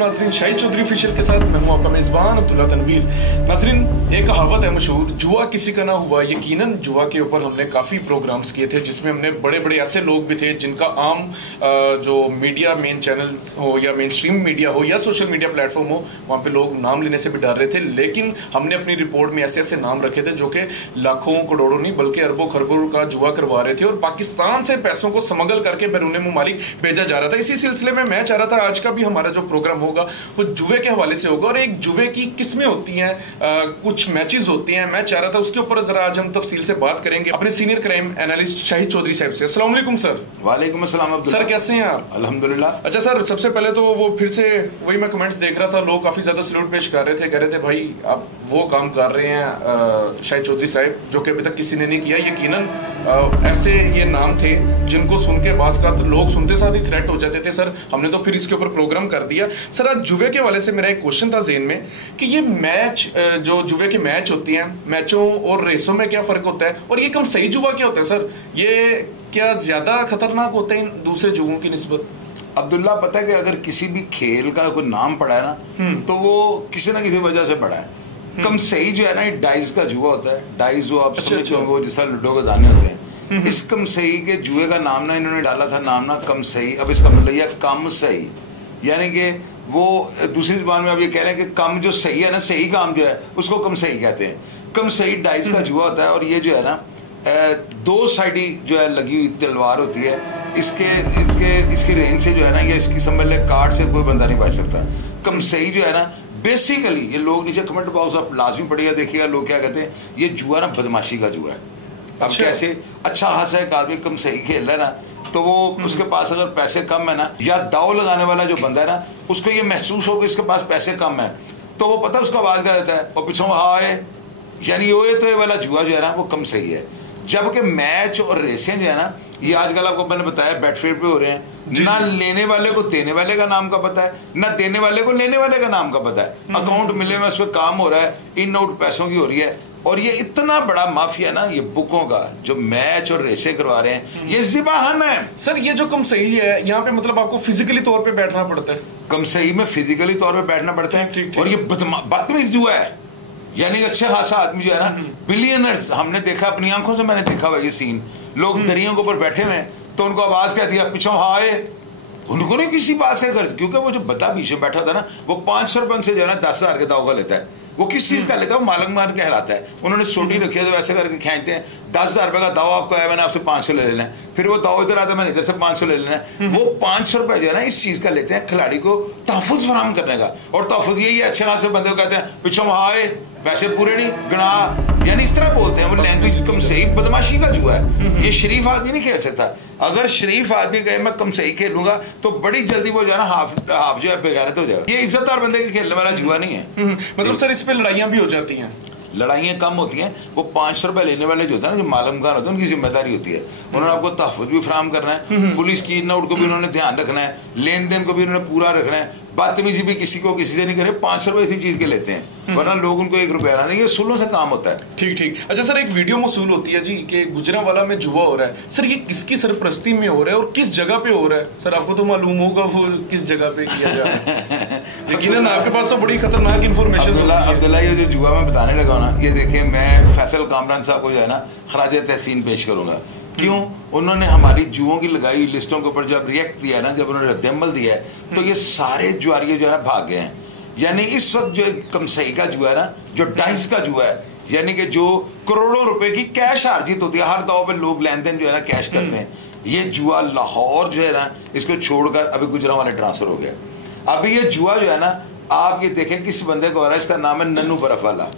नाज़रीन, शाहिद चौधरी ऑफिशियल के साथ मैं हूं आपका मेजबान अब्दुल्ला तनवीर। नाज़रीन, एक कहावत है मशहूर, जुआ किसी का ना हुआ। यकीनन जुआ के ऊपर हमने काफ़ी प्रोग्राम्स किए थे जिसमें हमने बड़े बड़े ऐसे लोग भी थे जिनका आम जो मीडिया मेन चैनल हो या मेन स्ट्रीम मीडिया हो या सोशल मीडिया प्लेटफॉर्म हो, वहाँ पे लोग नाम लेने से भी डर रहे थे। लेकिन हमने अपनी रिपोर्ट में ऐसे ऐसे नाम रखे थे जो कि लाखों करोड़ों नहीं बल्कि अरबों खरबों का जुआ करवा रहे थे और पाकिस्तान से पैसों को स्मगल करके बैरून मुमालिक भेजा जा रहा था। इसी सिलसिले में मैं चाह रहा था आज का भी हमारा जो प्रोग्राम होगा वो जुए के हवाले से होगा और एक जुए की किस्में होती हैं, कुछ मैचेस होती हैं। मैं चाह रहा था उसके ऊपर जरा आज हम तफसील से बात करेंगे अपने senior crime analyst Shahid Chaudhary साहब से। अस्सलाम वालेकुम सर। वालेकुम अस्सलाम सर, कैसे हैं आप? अल्हम्दुलिल्लाह। अच्छा सर, सबसे पहले तो वो फिर से वही मैं कमेंट्स देख रहा था, लोग काफी ज्यादा सैल्यूट पेश कर रहे थे, कह रहे थे भाई आप वो काम कर रहे हैं शाहिद चौधरी साहब जो कि अभी तक किसी ने नहीं किया। यकीनन ऐसे ये नाम थे जिनको सुन के बास का तो लोग सुनते साथ ही थ्रेट हो जाते थे। सर, हमने तो फिर इसके ऊपर प्रोग्राम कर दिया। सर, आज जुए के हवाले से मेरा एक क्वेश्चन था ज़हन में कि ये मैच जो जुए के मैच होती हैं, मैचों और रेसों में क्या फर्क होता है और ये कम सही जुआ क्या होता है सर? ये क्या ज्यादा खतरनाक होते हैं दूसरे जुओं की निस्बत? अब्दुल्ला, पता है कि अगर किसी भी खेल का कोई नाम पड़ा है ना तो वो किसी ना किसी वजह से पड़ा है। कम सही जो है ना, डाइस का जुआ होता है। डाइस जो आप समझते हो, वो जिस लूडो के दाने होते हैं। इस कम सही के जुए का नाम ना इन्होंने डाला था नाम ना कम सही। अब इसका मतलब यह कम सही, यानी कि वो दूसरी जुबान में अब ये कह रहे हैं कि कम जो सही है ना, सही काम जो है उसको कम सही कहते हैं। कम सही डाइस का जुआ होता है और ये जो है ना दो साइडी जो है लगी हुई तलवार होती है। इसकी रेंज से जो है ना, या इसकी समझ ले कार्ड से कोई बंदा नहीं बच सकता। कम सही जो है ना, बेसिकली ये लोग नीचे कमेंट बॉक्स आप लाजमी पढ़िएगा, देखिएगा लोग क्या कहते हैं। ये जुआ ना बदमाशी का जुआ है। अब कैसे अच्छा खासा एक आदमी कम सही खेल रहा है ना, तो वो उसके पास अगर पैसे कम है ना, या दाव लगाने वाला जो बंदा है ना, उसको ये महसूस हो कि इसके पास पैसे कम है, तो वो पता उसको आवाज कर देता है और पीछे हाय, यानी ये वाला जुआ जो है ना वो कम सही है। जबकि मैच और रेसें जो है ना, ये आजकल आपको मैंने बताया बैटफील्ड पे हो रहे हैं। ना लेने वाले को देने वाले का नाम का पता है, ना देने वाले को लेने वाले का नाम का पता है। अकाउंट मिले में उस पर काम हो रहा है, इन आउट पैसों की हो रही है। और ये इतना बड़ा माफिया ना, ये बुकों का जो मैच और रेसे करवा रहे हैं, ये जिबाहन है। सर, ये जो कम सही है यहाँ पे मतलब आपको फिजिकली तौर पे बैठना पड़ता है। कम सही में फिजिकली तौर पे बैठना पड़ता है। और ये बदतमीज जुआ है, यानी अच्छे खासा आदमी जो है ना, बिलियनर्स, हमने देखा अपनी आंखों से, मैंने देखा हुआ ये सीन। लोग दरियों के ऊपर बैठे हुए तो उनको आवाज क्या दिया, पीछे हाय, उनको नहीं किसी बात से गर्ज, क्योंकि वो जो बता बीच में बैठा था ना, वो 500 रुपए से जो है ना 10,000 के दाव का लेता है। वो किस चीज का लेता है? वो मालंग मान कहलाता है। उन्होंने सोटी रखी है तो ऐसे करके खींचते हैं। 10,000 रुपए का दाव आपको है, मैंने आपसे 500 ले लेना है। फिर वो दाव इधर आता है, मैंने इधर से 500 ले लेना है। वो 500 रुपए जो है ना इस चीज का लेते हैं, खिलाड़ी को तहफुज फराहम करने का। और तहफुज यही है, अच्छे खासे बंदे को कहते हैं पिछो हाय, पैसे पूरे नहीं गिना, यानी इस तरह बोलते हैं। वो लैंग्वेज कम सही बदमाशी का जुआ है। ये शरीफ आदमी नहीं खेल सकता। अगर शरीफ आदमी कहे मैं कम सही खेलूंगा तो बड़ी जल्दी वो जो है ना हाफ जो है बेगारत हो जाएगा। ये इज्जतदार बंदे के खेलने वाला जुआ नहीं है। मतलब सर, इस पे लड़ाइयां भी हो जाती हैं? लड़ाइयाँ कम होती हैं। वो 500 रुपए लेने वाले जो होता है ना, जो मालमगार होते हैं, उनकी जिम्मेदारी होती है। उन्होंने आपको तहफ़्फ़ुज़ भी फराहम करना है, पुलिस की नोट को भी उन्होंने ध्यान रखना है, लेन देन को भी उन्होंने पूरा रखना है, बदतमीजी भी किसी को किसी से नहीं करे। 500 रुपए इसी चीज के लेते हैं, वरना लोग उनको 1 रुपया ना देंगे। सुलों से काम होता है। ठीक ठीक। अच्छा सर, एक वीडियो मौसूल होती है जी कि गुजरांवाला में जुआ हो रहा है। सर, ये किसकी सरपरस्ती में हो रहा है और किस जगह पे हो रहा है? सर, आपको तो मालूम होगा वो किस जगह पे किया जा रहा है। यकीनन आपके पास तो बड़ी खतरनाक इन्फॉर्मेशन। अब्दुल्ला, ये जो जुआ मैं बताने लगा ना, ये देखिए, मैं फैसल कामरान साहब को जो है ना खराज तहसीन पेश करूंगा। क्यों? उन्होंने हमारी जुओं की लगाई लिस्टों के ऊपर जब रिएक्ट दिया ना, जब उन्होंने रद्दअमल दिया है, तो ये सारे जुआरिये जो है ना भाग गए हैं। यानी इस वक्त जो कम सही का जुआ है ना, जो डाइस का जुआ है, यानी कि जो करोड़ों रुपए की कैश हारजीत होती है, हर दाव पे लोग लेन देन जो है ना कैश करते हैं, ये जुआ लाहौर जो है ना, इसको छोड़कर अभी गुजरांवाला ट्रांसफर हो गया। अभी ये जुआ जो है ना, आप ये देखें किस बंदे को हो रहा है, इसका नाम है नन्नू बर्फ वाला।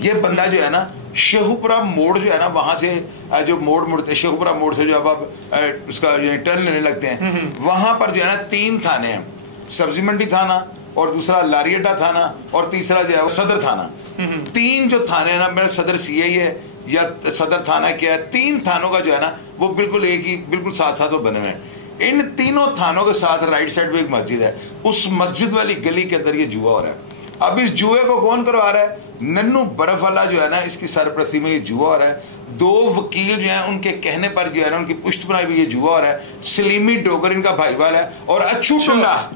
ये बंदा जो है ना, शेखुपुरा मोड़ जो है ना, वहां से जो मोड़ मुड़ते, शेखुपुरा मोड़ से जब आप उसका टर्न लेने लगते हैं, वहां पर जो है ना 3 थाने हैं, सब्जी मंडी थाना, और दूसरा लारियटा थाना, और तीसरा जो है वो सदर थाना। 3 जो थाने हैं ना, मेरा सदर सीआई है या सदर थाना क्या है, 3 थानों का जो है ना वो बिल्कुल एक ही, बिल्कुल साथ साथ वो बने हुए हैं। इन तीनों थानों के साथ राइट साइड पे एक मस्जिद है, उस मस्जिद वाली गली के अंदर ये जुआ हो रहा है। अब इस जुए को कौन करवा रहा है? नन्नू बर्फ वाला जो है ना, इसकी सरपरस्ती में ये जुआ हो रहा है। 2 वकील जो है उनके कहने पर जो है ना, उनकी पुष्ट बनाई हुई ये जुआ हो रहा है। सलीमी डोगर इनका भाईवाल है और अच्छू टुंडा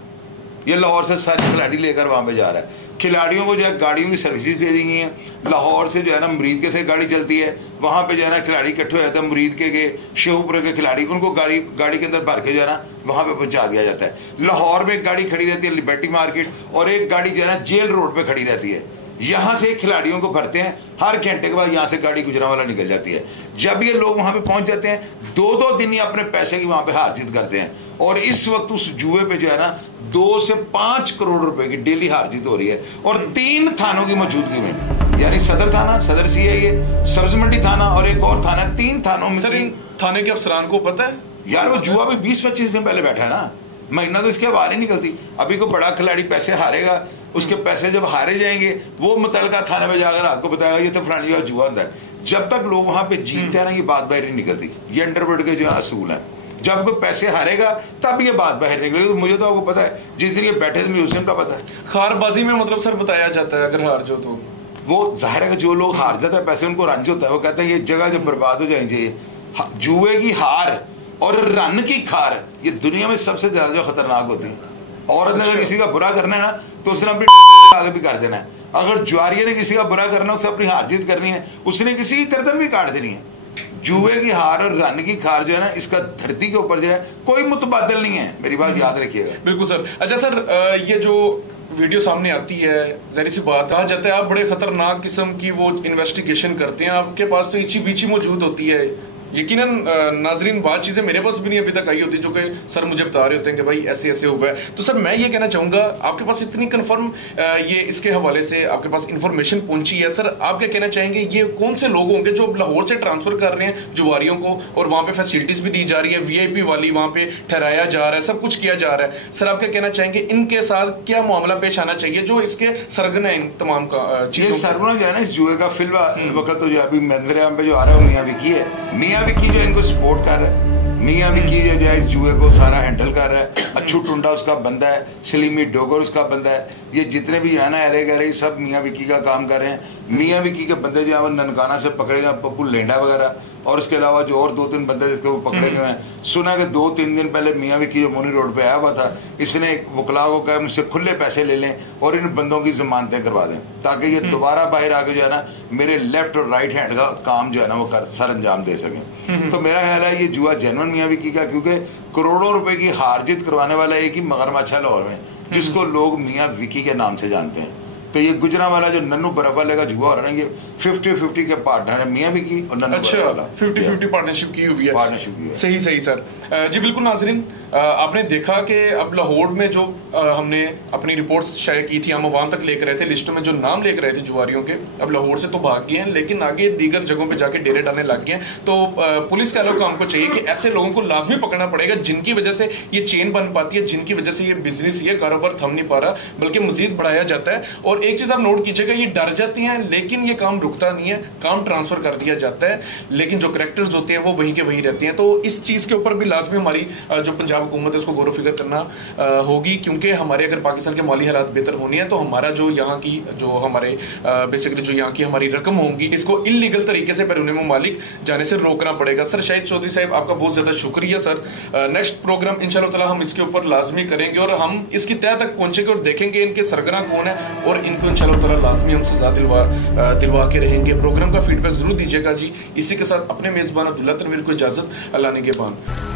ये लाहौर से सारे खिलाड़ी लेकर वहां पे जा रहा है। खिलाड़ियों को जो है गाड़ियों की सर्विसेज दे दी गई है। लाहौर से जो है ना मुरीद के से गाड़ी चलती है, वहां पे जो है ना खिलाड़ी इकट्ठे हो जाते हैं, मुरीद के शेखपुर के खिलाड़ी, उनको गाड़ी के अंदर भर के जो है ना वहां पे पहुंचा दिया जाता है। लाहौर में एक गाड़ी खड़ी रहती है लिबर्टी मार्केट, और एक गाड़ी जो है ना जेल रोड पे खड़ी रहती है। यहां से खिलाड़ियों को भरते हैं, हर घंटे के बाद यहां से गाड़ी गुजरांवाला निकल जाती है। जब ये लोग वहां पे पहुंच जाते हैं, 2-2 दिन ही अपने पैसे की वहां पे हार जीत करते हैं। और इस वक्त उस जुए पे जो है ना 2 से 5 करोड़ रुपए की डेली हार जीत हो रही है, और 3 थानों की मौजूदगी में, यानी सदर थाना, सदर CIA, सब्ज मंडी थाना और एक और थाना, 3 थानों में। सर, इन थाने के अफसरान को पता है यार वो जुआ भी 20-25 दिन पहले बैठा है ना, महीना तो इसके बाहर ही निकलती। अभी कोई बड़ा खिलाड़ी पैसे हारेगा, उसके पैसे जब हारे जाएंगे वो मुतलका थाने में जाकर आपको बताएगा ये तो फलानी जगह जुआ होता है। जब तक लोग वहां पे जीतते हैं ना, ये बात बाहर नहीं निकलती। ये अंडरवर्ल्ड के जो असूल है, जब कोई पैसे हारेगा तब ये बात बाहर निकलेगी। तो मुझे तो आपको पता है, जिस दिन ये बैठे थे म्यूजियम का पता है। हारबाजी में मतलब सर बताया जाता है अगर हार जो तो वो जाहिर है कि जो लोग हार जाते हैं पैसे, उनको रंज होता है। वो कहते हैं ये जगह जब बर्बाद हो जानी चाहिए। जुए की हार और रन की खार ये दुनिया में सबसे ज्यादा जो खतरनाक होती है। औरत ने अगर किसी का बुरा करना है ना, तो उसने अपनी आगे भी कर देना है। अगर जुआरिये ने किसी का बुरा करना है, उसे अपनी हार जीत करनी है, उसने किसी की गर्दन भी काट देनी है। जुए की हार और रन की खार जो है ना, इसका धरती के ऊपर जो है कोई मुतबादल नहीं है। मेरी बात याद रखिएगा। बिल्कुल सर। अच्छा सर, ये जो वीडियो सामने आती है, जाहिर सी बात कहा जाता है आप बड़े खतरनाक किस्म की वो इन्वेस्टिगेशन करते हैं, आपके पास तो इची बीची मौजूद होती है। यकीनन नाजरीन बात चीजें मेरे पास भी नहीं अभी तक आई होती जो कि सर मुझे बता रहे होते हैं कि भाई ऐसे ऐसे हुआ है। तो सर मैं ये कहना चाहूंगा, आपके पास इतनी कंफर्म ये इसके हवाले से आपके पास इंफॉर्मेशन पहुंची है, सर आप क्या कहना चाहेंगे ये कौन से लोग होंगे जो लाहौर से ट्रांसफर कर रहे हैं जुआरियों को, और वहां पे फैसिलिटीज भी दी जा रही है, VIP वाली वहां पे ठहराया जा रहा है, सब कुछ किया जा रहा है। सर आप क्या कहना चाहेंगे इनके साथ क्या मामला पेश आना चाहिए जो इसके सरगना इन तमाम का चीजें सरगना जो है ना इस जुए का फिलहाल वक्त तो जो अभी मंजर पे जो आ रहा है वो मियां विकी है। मियां विकी जो इनको सपोर्ट कर रहा है, मियां विकी जो है इस जुए को सारा हैंडल कर रहा है। अच्छू टुंडा उसका बंदा है, सलीमी डोगर उसका बंदा है, ये जितने भी है ना अरे गरे सब मियां विकी का काम कर रहे हैं। मियां विकी के बंदे जो है ननकाना से पकड़े गए, पप्पू लेंडा वगैरह, और उसके अलावा जो और 2-3 बंदे थे वो पकड़े गए हैं। सुना कि 2-3 दिन पहले मियां विकी जो मोनी रोड पे आया हुआ था, इसने एक वकला को कहा मुझसे खुले पैसे ले लें और इन बंदों की जमानतें करवा दें, ताकि ये दोबारा बाहर आके जो है ना मेरे लेफ्ट और राइट हैंड का काम जो है ना वो सर अंजाम दे सकें। तो मेरा ख्याल है ये जुआ जेन्युइन मियां विकी का, क्योंकि करोड़ों रुपए की हार जीत करवाने वाला एक ही मगरमच्छ है लाहौर में, जिसको लोग मियां विकी के नाम से जानते हैं। तो ये गुजरांवाला जो नन्नू बर्फ वाले का जुआ हो रहा है, ये 50-50 के पार्टनर है, मियां विकी और नन्नू बर्फ वाला 50-50 पार्टनरशिप की हुई है। पार्टनरशिप की है। सही सही सर। जी बिल्कुल नाजरीन, आपने देखा कि अब लाहौर में जो हमने अपनी रिपोर्ट्स शाये की थी, हम अवाम तक लेकर रहे थे, लिस्टों में जो नाम लेकर रहे थे जुआरियों के, अब लाहौर से तो भाग गए हैं लेकिन आगे दीगर जगहों पे जाके डेरे डालने लग गए हैं। तो पुलिस के लोग हमको चाहिए कि ऐसे लोगों को लाजमी पकड़ना पड़ेगा जिनकी वजह से ये चेन बन पाती है, जिनकी वजह से ये बिजनेस, ये कारोबार थम नहीं पा रहा बल्कि मजीद बढ़ाया जाता है। और एक चीज आप नोट कीजिएगा, ये डर जाती हैं लेकिन ये काम रुकता नहीं है, काम ट्रांसफर कर दिया जाता है, लेकिन जो करेक्टर्स होते हैं वो वहीं के वहीं रहते हैं। तो इस चीज के ऊपर भी लाजमी हमारी जो पंजाब हुकूमत है उसको गौर फिक्र करना होगी, क्योंकि हमारे अगर पाकिस्तान के माली हालात बेहतर होने हैं तो हमारा जो यहाँ की जो हमारे बेसिकली जो यहाँ की हमारी रकम होंगी इसको इलीगल तरीके से बैरून मुमालिक जाने से रोकना पड़ेगा। सर शाहिद चौधरी साहब आपका बहुत ज्यादा शुक्रिया सर। नेक्स्ट प्रोग्राम इंशाल्लाह ताला हम इसके ऊपर लाजमी करेंगे और हम इसकी तह तक पहुंचेंगे और देखेंगे इनके सरगना कौन है और इनको इंशाल्लाह ताला लाजमी हम सजा दिलवा के रहेंगे। प्रोग्राम का फीडबैक जरूर दीजिएगा जी। इसी के साथ अपने मेजबान अब्दुल्ला तनवीर को इजाजत, अल्लाह निगहबान।